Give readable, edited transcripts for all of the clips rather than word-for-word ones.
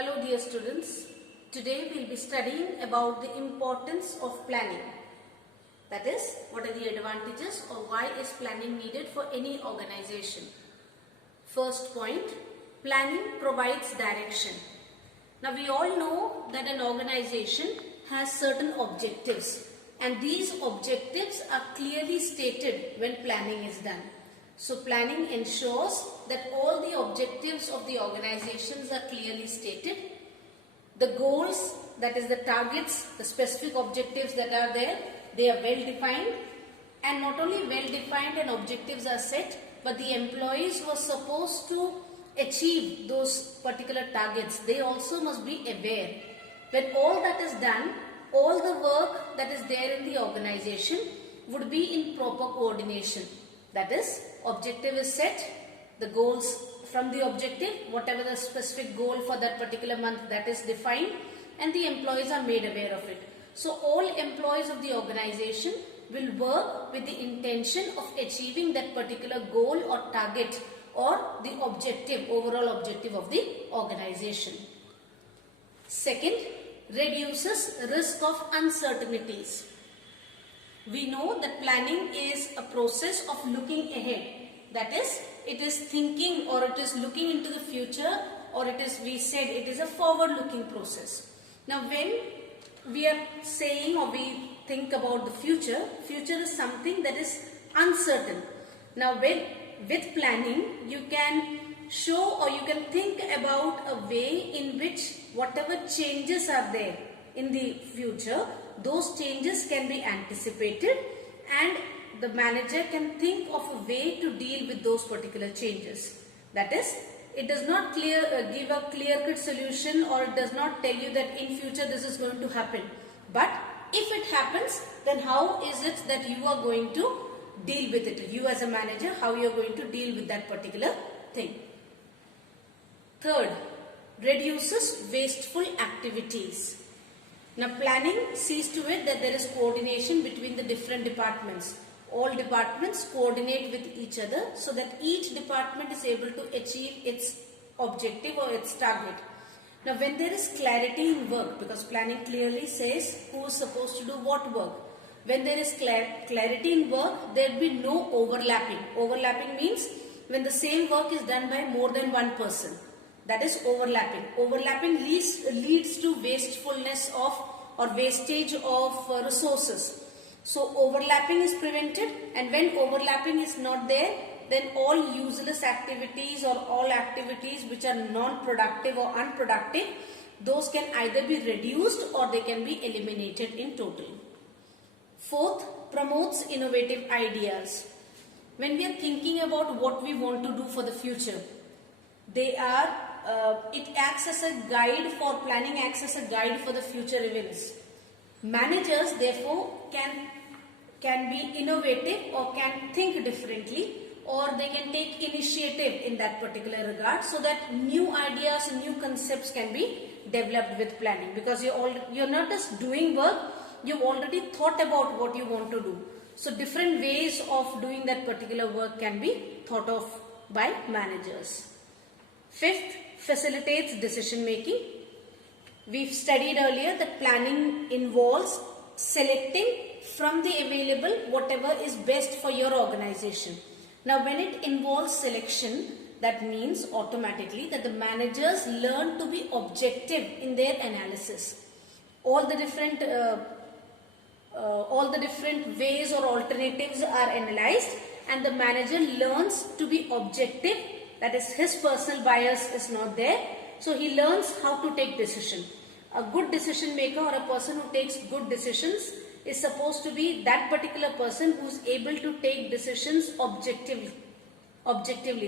Hello dear students, today we will be studying about the importance of planning. That is, what are the advantages or why is planning needed for any organization. First point, planning provides direction. Now we all know that an organization has certain objectives and these objectives are clearly stated when planning is done. So planning ensures that all the objectives of the organizations are clearly stated. The goals, that is the targets, the specific objectives that are there, they are well defined, and not only well defined and objectives are set, but the employees who are supposed to achieve those particular targets, they also must be aware. When all that is done, all the work that is there in the organization would be in proper coordination. That is, objective is set, the goals from the objective, whatever the specific goal for that particular month, that is defined, and the employees are made aware of it. So all employees of the organization will work with the intention of achieving that particular goal or target or the objective, overall objective of the organization. Second, reduces risk of uncertainties. We know that planning is a process of looking ahead. That is, it is thinking or it is looking into the future, or it is, we said, it is a forward looking process. Now when we are saying or we think about the future, future is something that is uncertain. Now with planning you can show or you can think about a way in which whatever changes are there in the future, those changes can be anticipated and the manager can think of a way to deal with those particular changes. That is, it does not give a clear-cut solution, or it does not tell you that in future this is going to happen. But if it happens, then how is it that you are going to deal with it? You as a manager, how you are going to deal with that particular thing. Third, reduces wasteful activities. Now planning sees to it that there is coordination between the different departments. All departments coordinate with each other so that each department is able to achieve its objective or its target. Now when there is clarity in work, because planning clearly says who is supposed to do what work. When there is clarity in work, there will be no overlapping. Overlapping means when the same work is done by more than one person. That is overlapping. Overlapping leads to wastefulness of or wastage of resources. So overlapping is prevented, and when overlapping is not there, then all useless activities or all activities which are non-productive or unproductive, those can either be reduced or they can be eliminated in total. Fourth, promotes innovative ideas. When we are thinking about what we want to do for the future, it acts as a guide for planning, acts as a guide for the future events. Managers therefore can be innovative or can think differently, or they can take initiative in that particular regard, so that new ideas and new concepts can be developed with planning, because you're not just doing work, you've already thought about what you want to do. So different ways of doing that particular work can be thought of by managers. Fifth, facilitates decision making. We've studied earlier that planning involves selecting from the available whatever is best for your organization. Now when it involves selection, that means automatically that the managers learn to be objective in their analysis. All the different ways or alternatives are analyzed, and the manager learns to be objective. That is, his personal bias is not there. So he learns how to take decision. A good decision maker or a person who takes good decisions is supposed to be that particular person who is able to take decisions objectively.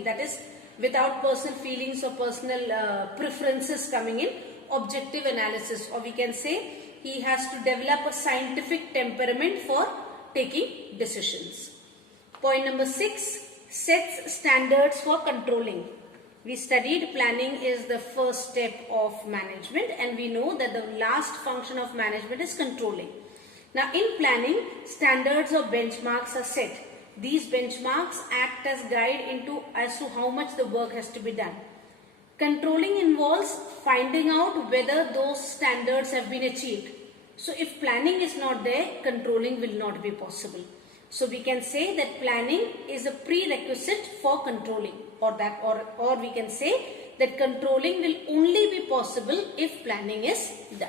That is, without personal feelings or personal preferences coming in. Objective analysis, or we can say he has to develop a scientific temperament for taking decisions. Point number 6, sets standards for controlling. We studied planning is the first step of management, and we know that the last function of management is controlling. Now in planning, standards or benchmarks are set. These benchmarks act as guide as to how much the work has to be done. Controlling involves finding out whether those standards have been achieved. So if planning is not there, controlling will not be possible. So we can say that planning is a prerequisite for controlling, or we can say that controlling will only be possible if planning is done.